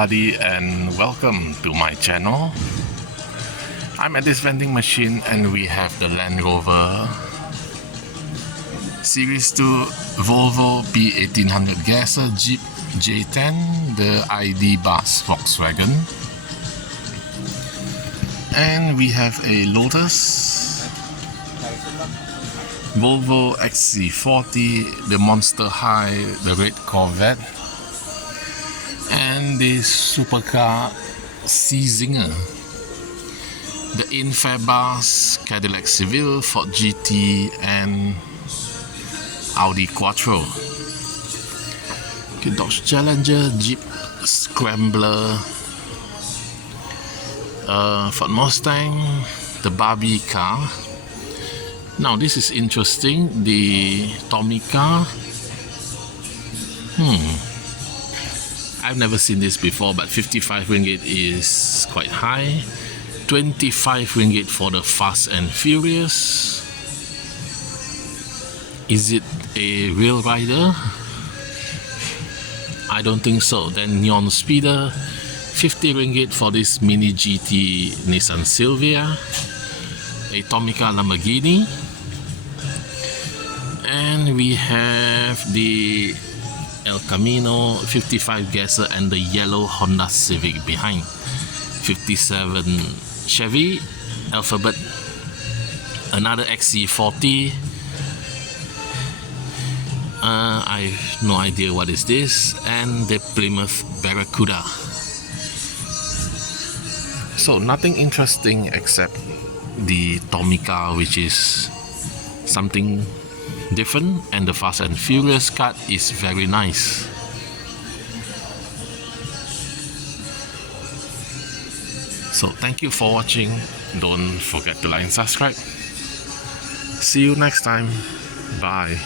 everybody and welcome to my channel. I'm at this vending machine and we have the Land Rover Series 2 Volvo P1800 Gasser Jeep J10, the ID Bus Volkswagen, and we have a Lotus, Volvo XC40, the Monster High, the red Corvette, and the supercar C-Zinger, the Infabas, Cadillac Seville, Ford GT, and Audi Quattro. Okay, Dodge Challenger, Jeep Scrambler, Ford Mustang, the Barbie car. Now this is interesting, the Tomica. I've never seen this before, but 55 ringgit is quite high. 25 ringgit for the Fast and Furious. Is it a real rider? I don't think so. Then Neon Speeder, 50 ringgit for this Mini GT Nissan Silvia. A Tomica Lamborghini. And we have the El Camino 55 Gasser and the yellow Honda Civic behind. 57 Chevy Alphabet, another XC40. I have no idea what is this, and the Plymouth Barracuda. So nothing interesting except the Tomica, which is something different, and the Fast and Furious card is very nice. So thank you for watching. Don't forget to like and subscribe. See you next time. Bye.